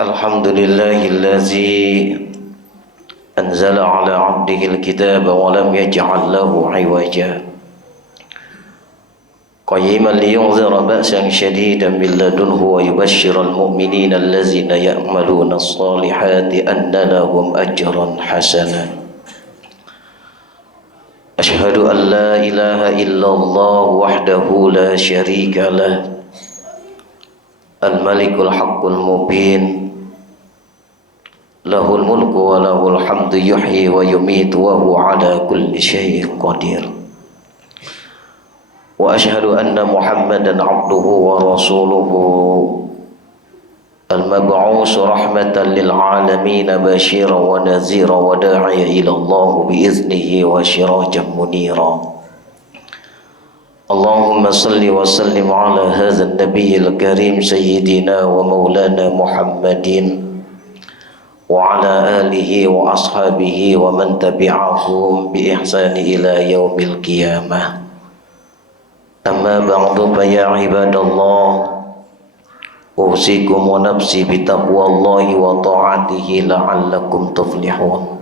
Alhamdulillahillazi anzala ala abdihil kitaba wa lam yaj'al lahu 'iwaja qayyiman liyunzira ba'san shadidan min ladunhu wa yubashshiral mu'minina allazina ya'maluna as-salihati anna lahum ajran hasana. Ashhadu an la ilaha illallah wahdahu la syarika lah al-malikul haqqul mubin lahul mulku wa lahul hamdu yuhyi wa yumitu wa huwa ala kulli syai'in qadir. Wa ashhadu anna Muhammadan abduhu wa rasuluhu al-mab'us rahmatan lil alamin basyiran wa nadhira wa da'iya ila Allah bi iznihi wa sirajan munira. Allahumma salli wa sallim ala hadha an-nabiyil karim sayyidina wa maulana Muhammadin wa ala alihi wa ashabihi wa man tabi'ahum bi ihsani ila yaumil qiyamah. Amma ba'du fa ya ibadallah, usikum wa nafsi bi taqwallahi wa ta'atihi la'allakum tuflihun.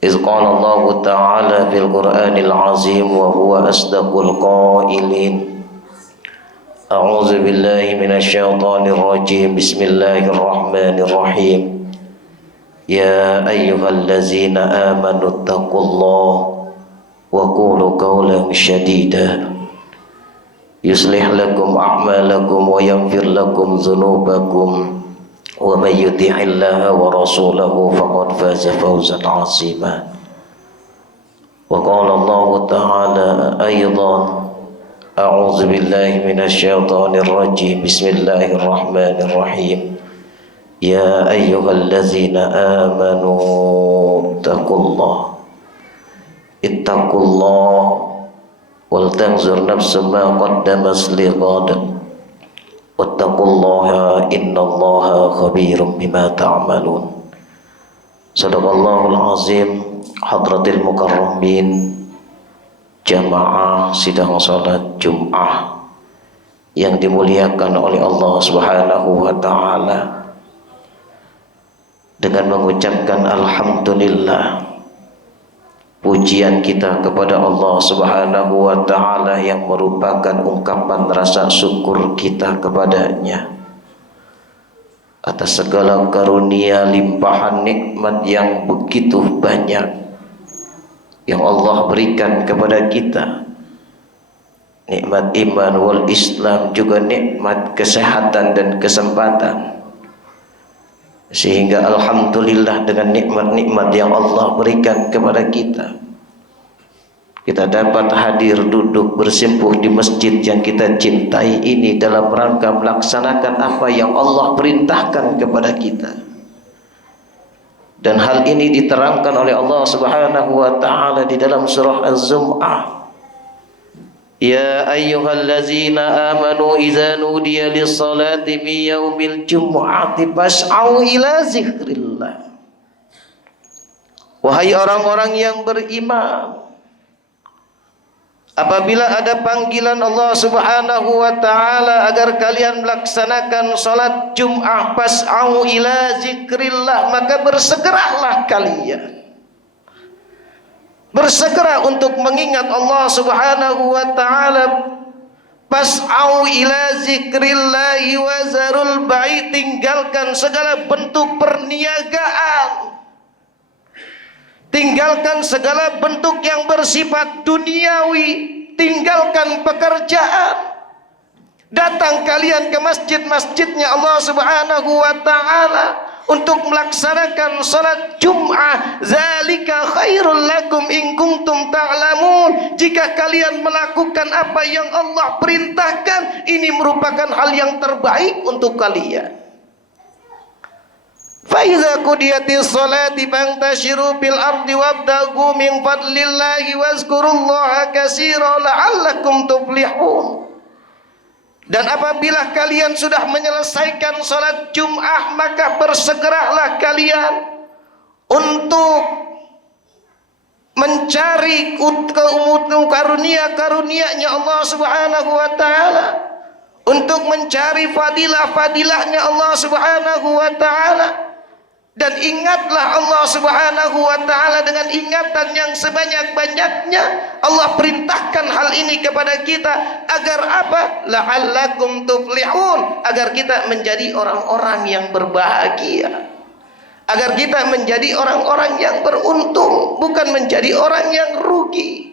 Iz qala Allah ta'ala fil Qur'anil azim wa huwa asdaqul qailin. A'udzu billahi minasy syaithanir rajim. Bismillahirrahmanirrahim. Ya ayyuhallazina amanu taqullaha wa qulu qawlan shadida yuslih lakum a'malakum wa yaghfir lakum dhunubakum wa may yuti'illaha wa rasulahu faqad faza fawzan 'azima. Wa qala Allah ta'ala aidan a'udzu billahi minasy syaithanir rajim. Bismillahirrahmanirrahim. Ya ayyuhallazina amanu ittaqullaha wal tanzur nafsum ma qaddamat lighad wattaqullaha innallaha khabirum bima ta'malun. Sadaqallahul azim. Hadratil mukarramin, jamaah sidang salat Jum'ah yang dimuliakan oleh Allah Subhanahu wa ta'ala, dengan mengucapkan alhamdulillah, pujian kita kepada Allah Subhanahu wa ta'ala yang merupakan ungkapan rasa syukur kita kepadanya atas segala karunia limpahan nikmat yang begitu banyak yang Allah berikan kepada kita. Nikmat iman wal Islam, juga nikmat kesehatan dan kesempatan. Sehingga alhamdulillah dengan nikmat-nikmat yang Allah berikan kepada kita, kita dapat hadir duduk bersimpuh di masjid yang kita cintai ini dalam rangka melaksanakan apa yang Allah perintahkan kepada kita. Dan hal ini diterangkan oleh Allah Subhanahu wa ta'ala di dalam surah Az-Zum'ah. Ya ayyuhallazina amanu idza nudiya lis-salati min yaumil jumu'ati fas'au ila zikrillah. Wahai orang-orang yang beriman, apabila ada panggilan Allah Subhanahu wa ta'ala agar kalian melaksanakan salat Jum'ah, fas'au ila zikrillah, maka bersegeralah kalian. Bersegera untuk mengingat Allah Subhanahu wa ta'ala. Fas'au ila zikrillahi wa zarul bai', tinggalkan segala bentuk perniagaan. Tinggalkan segala bentuk yang bersifat duniawi. Tinggalkan pekerjaan. Datang kalian ke masjid-masjidnya Allah Subhanahu wa ta'ala untuk melaksanakan salat Jum'ah. Zalika khairul lakum in kuntum ta'lamun. Jika kalian melakukan apa yang Allah perintahkan, ini merupakan hal yang terbaik untuk kalian. Faiza qudiyatis salati fantashiru fil ardi wabtaghu min fadlillahi wazkurullaha katsiran la'allakum tuflihun. Dan apabila kalian sudah menyelesaikan salat Jum'ah, maka bersegeralah kalian untuk mencari karunia-karunia-Nya Allah Subhanahu wa taala, untuk mencari fadilah-fadilahnya Allah Subhanahu wa taala. Dan ingatlah Allah Subhanahu wa taala dengan ingatan yang sebanyak-banyaknya. Allah perintahkan hal ini kepada kita agar apa? La'allakum tuflihun, agar kita menjadi orang-orang yang berbahagia, agar kita menjadi orang-orang yang beruntung, bukan menjadi orang yang rugi,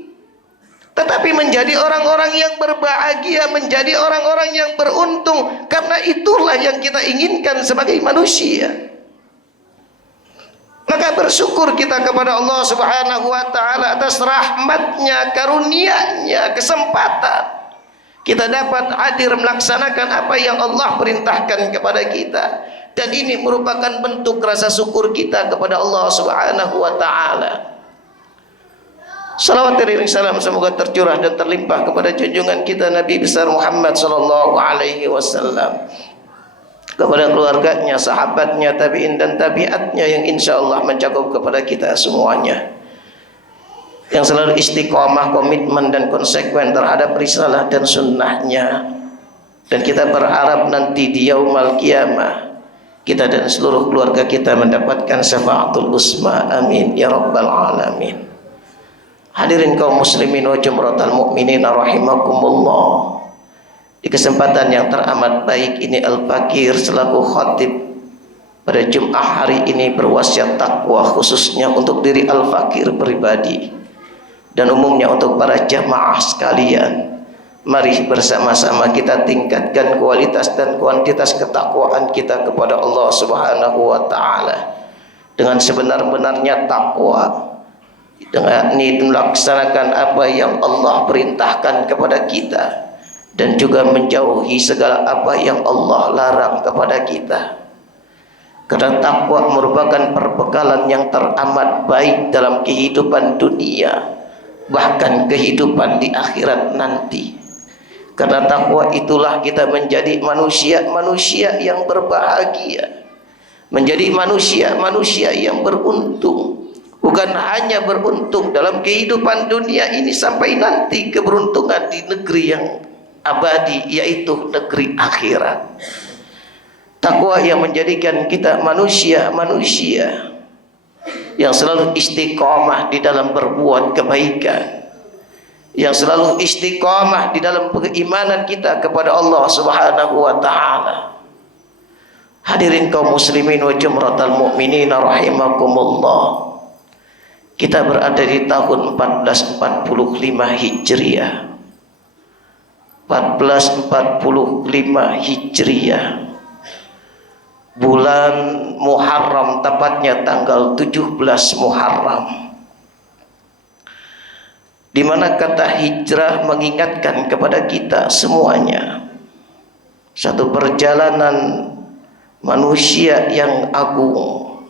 tetapi menjadi orang-orang yang berbahagia, menjadi orang-orang yang beruntung. Karena itulah yang kita inginkan sebagai manusia. Maka bersyukur kita kepada Allah Subhanahu wa taala atas rahmatnya, karunia-Nya, kesempatan kita dapat hadir melaksanakan apa yang Allah perintahkan kepada kita. Dan ini merupakan bentuk rasa syukur kita kepada Allah Subhanahu wa taala. Salawat dan salam semoga tercurah dan terlimpah kepada junjungan kita Nabi besar Muhammad sallallahu alaihi wasallam, kepada keluarganya, sahabatnya, tabi'in dan tabi'atnya yang insya Allah mencakup kepada kita semuanya, yang selalu istiqomah, komitmen dan konsekuen terhadap risalah dan sunnahnya. Dan kita berharap nanti di yaumul qiyamah kita dan seluruh keluarga kita mendapatkan syafaatul usma, amin ya rabbal alamin. Hadirin kaum muslimin wa jumratal mu'minin rahimakumullah. Di kesempatan yang teramat baik ini, Al-Fakir selaku khatib pada Jumat hari ini berwasiat takwa khususnya untuk diri Al-Fakir pribadi dan umumnya untuk para jamaah sekalian. Mari bersama-sama kita tingkatkan kualitas dan kuantitas ketakwaan kita kepada Allah Subhanahu wa taala dengan sebenar-benarnya takwa, dengan ini melaksanakan apa yang Allah perintahkan kepada kita dan juga menjauhi segala apa yang Allah larang kepada kita. Karena takwa merupakan perbekalan yang teramat baik dalam kehidupan dunia, bahkan kehidupan di akhirat nanti. Karena takwa itulah kita menjadi manusia-manusia yang berbahagia, menjadi manusia-manusia yang beruntung. Bukan hanya beruntung dalam kehidupan dunia ini, sampai nanti keberuntungan di negeri yang abadi, yaitu negeri akhirat. Takwa yang menjadikan kita manusia-manusia yang selalu istiqomah di dalam berbuat kebaikan, yang selalu istiqomah di dalam keimanan kita kepada Allah Subhanahu wa taala. Hadirin kaum muslimin wa jumratal mu'minin rahimakumullah. Kita berada di tahun 1445 Hijriah. 1445 Hijriah, bulan Muharram, tepatnya tanggal 17 Muharram, di mana kata hijrah mengingatkan kepada kita semuanya satu perjalanan manusia yang agung,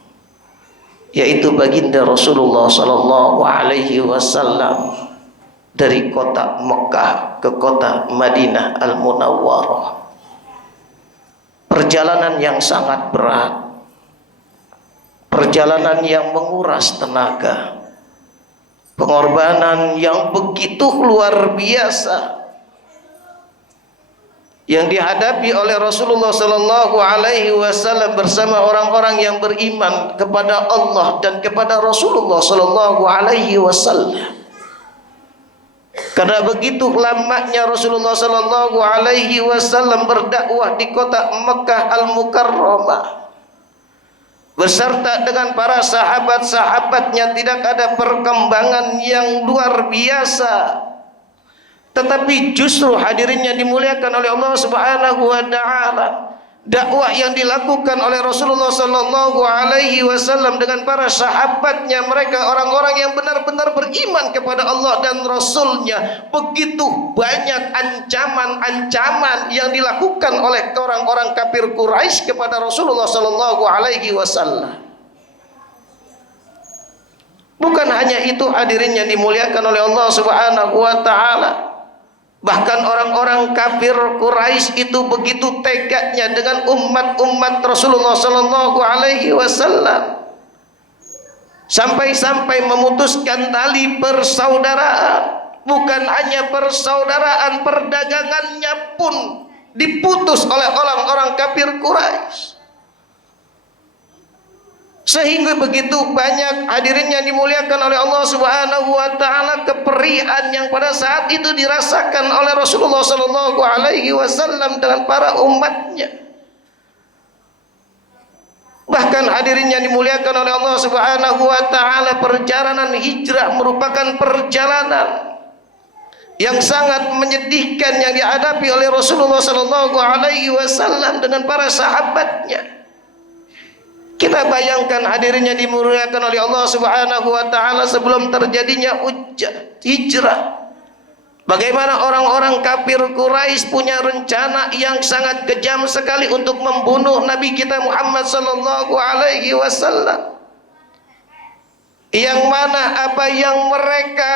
yaitu baginda Rasulullah sallallahu alaihi wasallam dari kota Mekah ke kota Madinah Al-Munawwarah. Perjalanan yang sangat berat, perjalanan yang menguras tenaga, pengorbanan yang begitu luar biasa yang dihadapi oleh Rasulullah sallallahu alaihi wasallam bersama orang-orang yang beriman kepada Allah dan kepada Rasulullah sallallahu alaihi wasallam. Karena begitu lamanya Rasulullah sallallahu alaihi wasallam berdakwah di kota Mekah Al-Mukarramah beserta dengan para sahabat-sahabatnya, tidak ada perkembangan yang luar biasa, tetapi justru hadirinnya dimuliakan oleh Allah Subhanahu wa taala, dakwah yang dilakukan oleh Rasulullah sallallahu alaihi wasallam dengan para sahabatnya, mereka orang-orang yang benar-benar beriman kepada Allah dan Rasulnya, begitu banyak ancaman-ancaman yang dilakukan oleh orang-orang kafir Quraisy kepada Rasulullah sallallahu alaihi wasallam. Bukan hanya itu hadirin yang dimuliakan oleh Allah Subhanahu wa taala, bahkan orang-orang kafir Quraisy itu begitu tegaknya dengan umat-umat Rasulullah sallallahu alaihi wasallam, sampai-sampai memutuskan tali persaudaraan. Bukan hanya persaudaraan, perdagangannya pun diputus oleh orang-orang kafir Quraisy. Sehingga begitu banyak hadirin yang dimuliakan oleh Allah Subhanahu wa taala, keperihan yang pada saat itu dirasakan oleh Rasulullah sallallahu alaihi wasallam dengan para umatnya. Bahkan hadirin yang dimuliakan oleh Allah Subhanahu wa taala, perjalanan hijrah merupakan perjalanan yang sangat menyedihkan yang dihadapi oleh Rasulullah sallallahu alaihi wasallam dengan para sahabatnya. Kita bayangkan hadirin yang dimuliakan oleh Allah Subhanahu wa taala, sebelum terjadinya hijrah, bagaimana orang-orang kafir Quraisy punya rencana yang sangat kejam sekali untuk membunuh Nabi kita Muhammad sallallahu alaihi wasallam. Yang mana apa yang mereka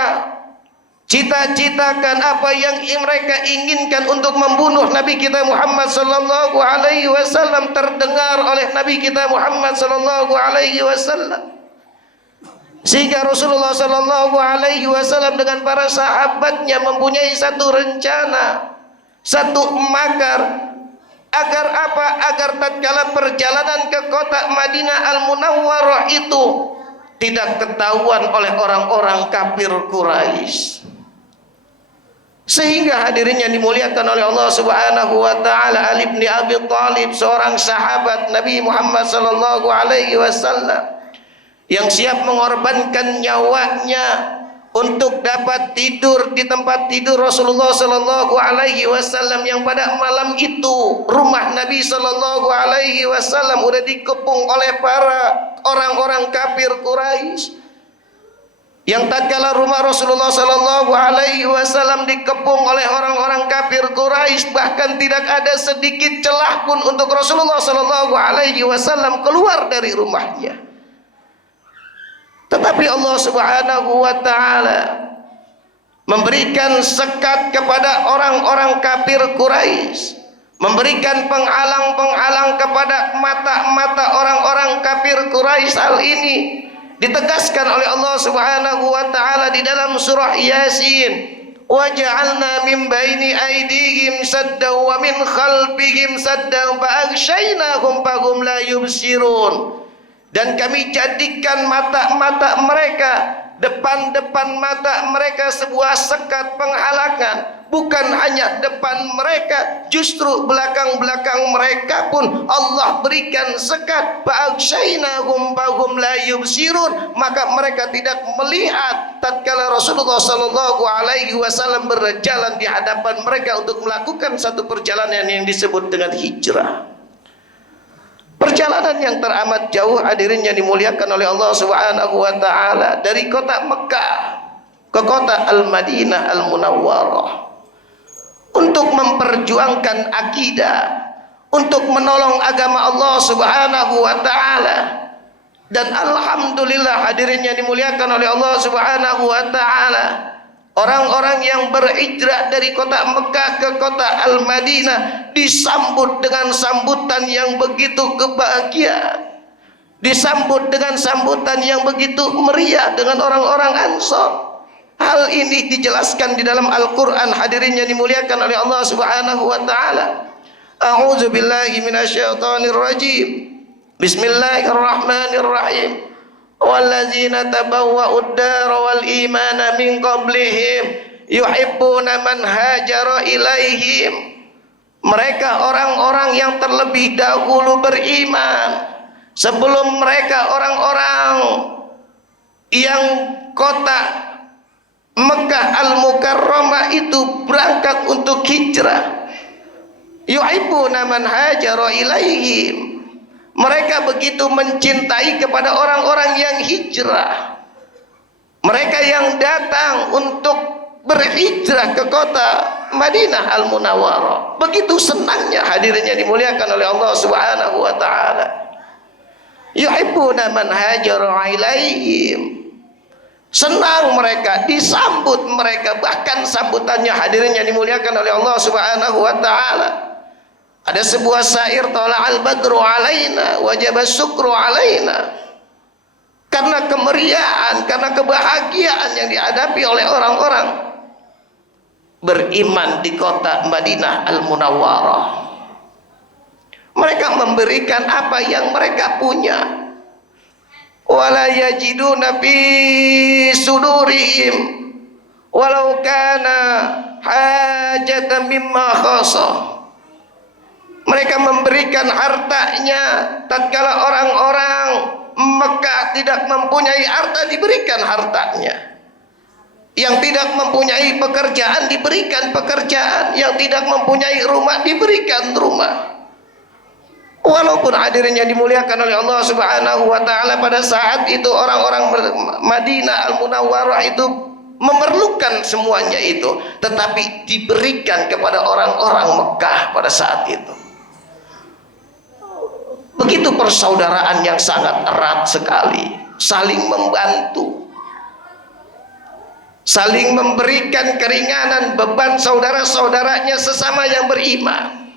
cita-citakan, apa yang mereka inginkan untuk membunuh Nabi kita Muhammad sallallahu alaihi wasallam terdengar oleh Nabi kita Muhammad sallallahu alaihi wasallam. Sehingga Rasulullah sallallahu alaihi wasallam dengan para sahabatnya mempunyai satu rencana, satu makar, agar apa? Agar tatkala perjalanan ke kota Madinah Al-Munawwarah itu tidak ketahuan oleh orang-orang kafir Quraisy. Sehingga hadirin yang dimuliakan oleh Allah Subhanahu wa taala, Ali bin Abi Thalib, seorang sahabat Nabi Muhammad sallallahu alaihi wasallam yang siap mengorbankan nyawanya untuk dapat tidur di tempat tidur Rasulullah sallallahu alaihi wasallam, yang pada malam itu rumah Nabi sallallahu alaihi wasallam sudah dikepung oleh para orang-orang kafir Quraisy. Yang tatkala rumah Rasulullah sallallahu alaihi wasallam dikepung oleh orang-orang kafir Quraisy, bahkan tidak ada sedikit celah pun untuk Rasulullah sallallahu alaihi wasallam keluar dari rumahnya. Tetapi Allah Subhanahu wa taala memberikan sekat kepada orang-orang kafir Quraisy, memberikan penghalang-penghalang kepada mata-mata orang-orang kafir Quraisy. Hal ini ditegaskan oleh Allah Subhanahu wa taala di dalam surah Yasin, wa ja'alna min baini aydihim saddan wa min khalfihim saddan fa aghshaynahum fahum la yubsirun. Dan kami jadikan mata-mata mereka, depan-depan mata mereka sebuah sekat penghalangan. Bukan hanya depan mereka, justru belakang-belakang mereka pun Allah berikan sekat. Fa'aghshaynahum fahum la yubsirun, maka mereka tidak melihat tatkala Rasulullah sallallahu alaihi wasallam berjalan di hadapan mereka untuk melakukan satu perjalanan yang disebut dengan hijrah. Perjalanan yang teramat jauh hadirin yang dimuliakan oleh Allah Subhanahu wa taala, dari kota Mekah ke kota Al-Madinah Al-Munawwarah, untuk memperjuangkan akidah, untuk menolong agama Allah Subhanahu wa taala. Dan alhamdulillah hadirin yang dimuliakan oleh Allah Subhanahu wa taala, orang-orang yang berhijrah dari kota Mekah ke kota Al-Madinah disambut dengan sambutan yang begitu kebahagiaan, disambut dengan sambutan yang begitu meriah dengan orang-orang Ansor. Hal ini dijelaskan di dalam Al-Quran hadirin yang dimuliakan oleh Allah Subhanahu wa ta'ala. A'udzu billahi minasyaitonir rajim. Bismillahirrahmanirrahim. Wallazina tabawwa'ud dar wal imana min qablihim yuhibbuna man hajara ilaihim. Mereka orang-orang yang terlebih dahulu beriman sebelum mereka orang-orang yang kota Mekah Al-Mukarramah itu berangkat untuk hijrah. Yuhibbuna man hajara ilaihim. Mereka begitu mencintai kepada orang-orang yang hijrah, mereka yang datang untuk berhijrah ke kota Madinah Al-Munawwarah. Begitu senangnya hadirin yang dimuliakan oleh Allah Subhanahu wa taala. Yuhibbuna man hajara ilaihim. Senang mereka, disambut mereka, bahkan sambutannya hadirin yang dimuliakan oleh Allah Subhanahu wa taala. Ada sebuah syair, tala'al badru alaina wajaba syukru alaina. karena kemeriahan, karena kebahagiaan yang dihadapi oleh orang-orang beriman di kota Madinah Al-Munawwarah. Mereka memberikan apa yang mereka punya. Wala yajiduna fi sudurihim walau kana hajatan mimma khassa. Mereka memberikan hartanya tatkala orang-orang Mekah tidak mempunyai harta, diberikan hartanya. Yang tidak mempunyai pekerjaan diberikan pekerjaan, yang tidak mempunyai rumah diberikan rumah. Walaupun hadirin yang dimuliakan oleh Allah Subhanahu wa taala, pada saat itu orang-orang Madinah Al-Munawwarah itu memerlukan semuanya itu, tetapi diberikan kepada orang-orang Mekah pada saat itu. Begitu persaudaraan yang sangat erat sekali, saling membantu, saling memberikan keringanan beban saudara-saudaranya sesama yang beriman.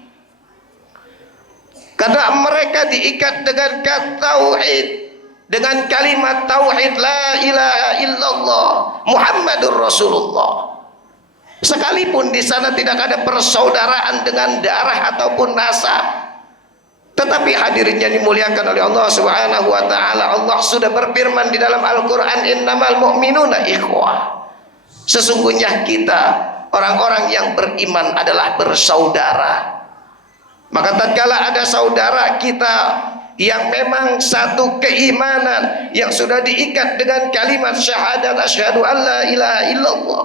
Karena mereka diikat dengan tauhid, dengan kalimat tauhid la ilaha illallah Muhammadur Rasulullah. Sekalipun di sana tidak ada persaudaraan dengan darah ataupun nasab, tetapi hadirin yang dimuliakan oleh Allah Subhanahu wa taala, Allah sudah berfirman di dalam Al-Qur'an, innamal mu'minuna ikhwah. Sesungguhnya kita orang-orang yang beriman adalah bersaudara. Maka tatkala ada saudara kita yang memang satu keimanan, yang sudah diikat dengan kalimat syahadat asyhadu an la ilaha illallah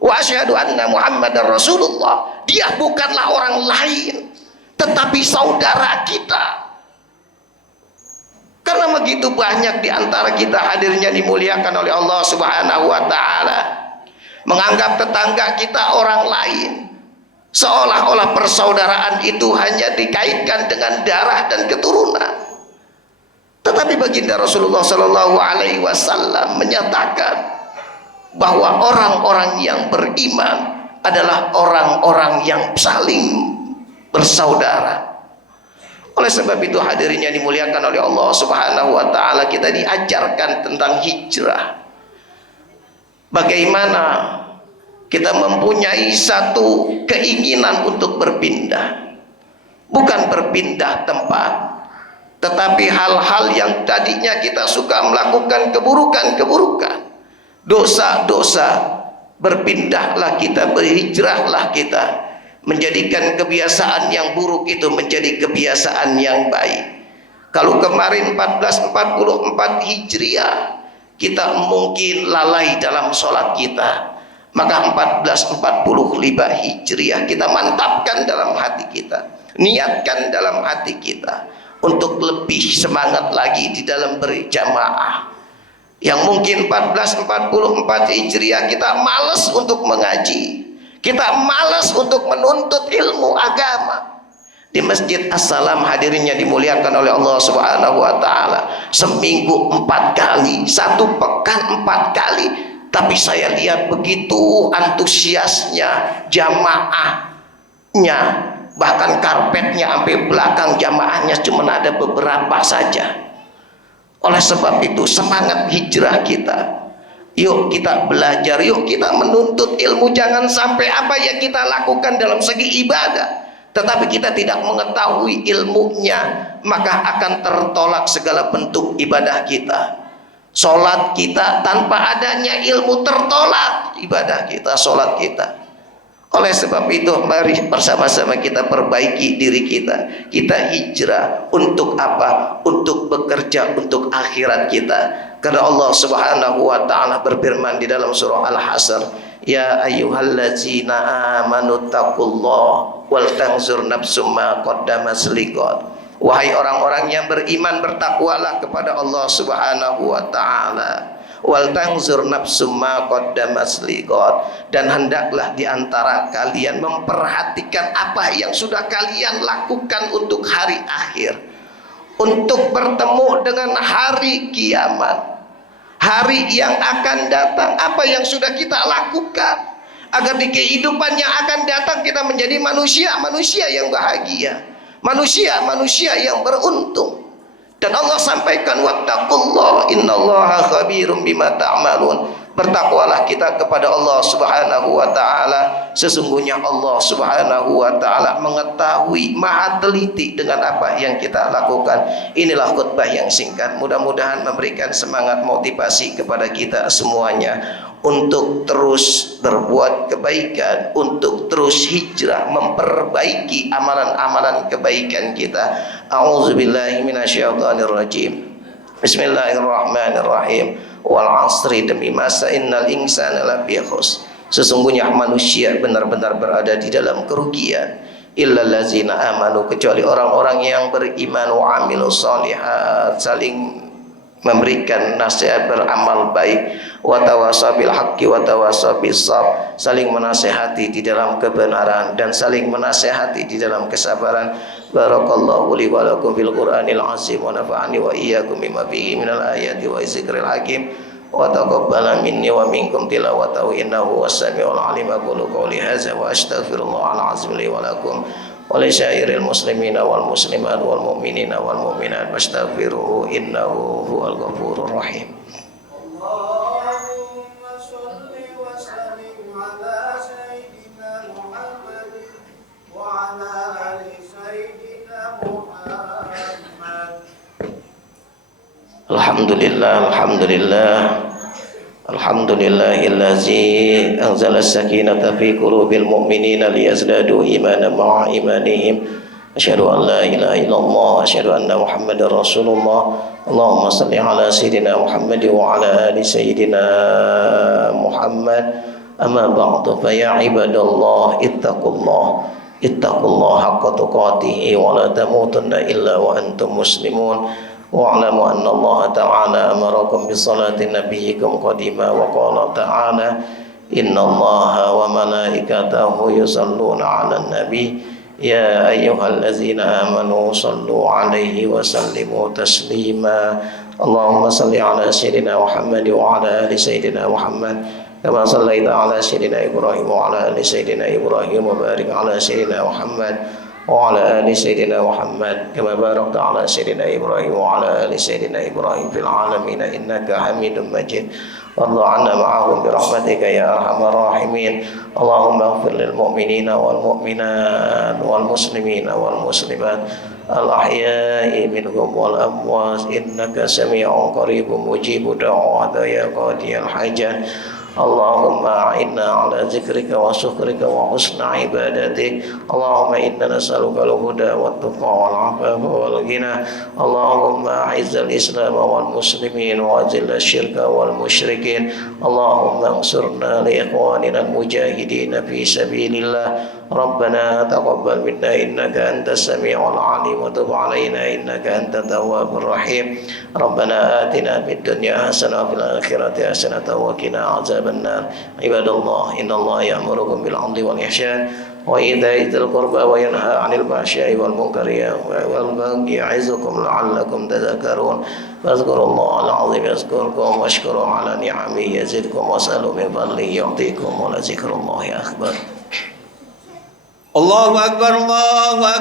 wa asyhadu anna Muhammadar Rasulullah, dia bukanlah orang lain tetapi saudara kita. Karena begitu banyak di antara kita hadirnya dimuliakan oleh Allah Subhanahu wa taala menganggap tetangga kita orang lain, seolah-olah persaudaraan itu hanya dikaitkan dengan darah dan keturunan. Tetapi baginda Rasulullah Sallallahu Alaihi Wasallam menyatakan bahwa orang-orang yang beriman adalah orang-orang yang saling bersaudara. Oleh sebab itu hadirin yang dimuliakan oleh Allah Subhanahu wa taala, kita diajarkan tentang hijrah. Bagaimana kita mempunyai satu keinginan untuk berpindah, bukan berpindah tempat, tetapi hal-hal yang tadinya kita suka melakukan keburukan-keburukan, dosa-dosa, berpindahlah kita, berhijrahlah kita, menjadikan kebiasaan yang buruk itu menjadi kebiasaan yang baik. Kalau kemarin 1444 Hijriah kita mungkin lalai dalam sholat kita, maka 1445 Hijriah kita mantapkan dalam hati kita, niatkan dalam hati kita untuk lebih semangat lagi di dalam berjamaah. Yang mungkin 1444 Hijriah kita malas untuk mengaji, kita malas untuk menuntut ilmu agama. Di Masjid As-Salam hadirinnya dimuliakan oleh Allah Subhanahu wa taala, seminggu 4 kali, satu pekan 4 kali. Tapi saya lihat begitu antusiasnya jamaahnya, bahkan karpetnya sampai belakang jamaahnya cuma ada beberapa saja. Oleh sebab itu semangat hijrah kita, yuk kita belajar, yuk kita menuntut ilmu. Jangan sampai apa yang kita lakukan dalam segi ibadah tetapi kita tidak mengetahui ilmunya, maka akan tertolak segala bentuk ibadah kita. Sholat kita tanpa adanya ilmu tertolak, ibadah kita, sholat kita. Oleh sebab itu mari bersama-sama kita perbaiki diri kita. Kita hijrah untuk apa? Untuk bekerja untuk akhirat kita. Karena Allah Subhanahu wa taala berfirman di dalam surah Al-Hasyr, ya ayyuhallazina amanu taqullaha wal tanzur nafsum ma qaddamat liqad. Wahai orang-orang yang beriman, bertakwalah kepada Allah Subhanahu wa taala. Wal tanzur nafsum ma qaddamat liqad, dan hendaklah di antara kalian memperhatikan apa yang sudah kalian lakukan untuk hari akhir, untuk bertemu dengan hari kiamat, hari yang akan datang. Apa yang sudah kita lakukan agar di kehidupan yang akan datang kita menjadi manusia yang bahagia, manusia yang beruntung. Dan Allah sampaikan wattaqullah innallaha khabirum bima ta'malun. Bertakwalah kita kepada Allah Subhanahu wa taala. Sesungguhnya Allah Subhanahu wa taala mengetahui, maha teliti dengan apa yang kita lakukan. Inilah khutbah yang singkat, mudah-mudahan memberikan semangat motivasi kepada kita semuanya untuk terus berbuat kebaikan, untuk terus hijrah, memperbaiki amalan-amalan kebaikan kita. A'udzubillahi minasyaitonirrajim. Bismillahirrahmanirrahim. Wal 'asri, demi masa, innal insana lafi khusr. Sesungguhnya manusia benar-benar berada di dalam kerugian. Illal ladzina amanu, kecuali orang-orang yang beriman, wa amilus shalihat, saling memberikan nasihat, beramal baik, wa tawasaw bil haqqi wa tawasaw bis sabr, saling menasihati di dalam kebenaran dan saling menasihati di dalam kesabaran. Barakallahu li wa lakum fil Qur'anil azim wa nafa'ani wa iyyakum bima fihi minal ayati wa zikril hakim wa taqabbala minni wa minkum tilawatahu innahu was-sami'ul 'alim. Aqulu qawli hadza wa astaghfirullahal azim li wa lakum wa li syairil muslimina wal muslimat wal mu'minina wal mu'minat fastaghfiruhu innahu huwal ghafurur rahim. Allahumma shalli wa sallim ala sayyidina Muhammad wa ala ali sayyidina Muhammad. Alhamdulillah, alhamdulillah, alhamdulillahillazi anzala as-sakinata fi qulubil mu'minina liyazdadu imanan ma'a imanihim. Asyhadu an la ilaha illallah, asyhadu anna Muhammadar Rasulullah. Allahumma shalli ala sayyidina Muhammad wa ala ali sayyidina Muhammad. Amma ba'du, fa ya ibadallah ittaqullah haqqa tuqatih wa la tamutunna illa wa antum muslimun. Wa'lamu anna Allah ta'ala amarakum bi salati nabiyyikum qadima wa qala ta'ala inna Allaha wa malaikatahu yusalluna 'alan nabi ya ayyuhallazina amanu sallu 'alaihi wa sallimu taslima. Allahumma salli 'ala sayyidina Muhammad wa 'ala ali sayyidina Muhammad kama sallaita 'ala sayyidina Ibrahim wa 'ala ali sayyidina Ibrahim wa barik 'ala sayyidina Muhammad وعلى آل سيدنا محمد كما باركت على سيدنا إبراهيم وعلى آل سيدنا إبراهيم في العالمين إنك حميد مجيد. وارض عنا معهم برحمتك يا أرحم الراحمين. اللهم اغفر للمؤمنين والمؤمنات والمسلمين والمسلمات الأحياء منهم والأموات إنك سميع قريب مجيب دعوات يا قاضي الحاجات. اللهم أعنا على ذكرك وشكرك وحسن عبادتك. اللهم إنا نسألك الهدى والتقى والعفاف والغنى. اللهم أعز الإسلام والمسلمين وأذل الشرك والمشركين. اللهم انصرنا لإخواننا المجاهدين في سبيل الله. ربنا تقبل منا إنك أنت السميع العليم وتب علينا إنك أنت التواب الرحيم. ربنا آتنا في الدنيا حسنة وفي الآخرة حسنة وقنا عذاب النار. عباد الله إن الله يأمركم بالعدل والإحسان وإيتاء ذي القربى وينهى عن الفحشاء والمنكر والبغي يعظكم لعلكم تذكرون. فاذكروا الله العظيم يذكركم واشكروا على نعمه يزدكم واسألوا من فضله يعطيكم ولذكر الله أكبر. Allahu Akbar, Allahu Akbar.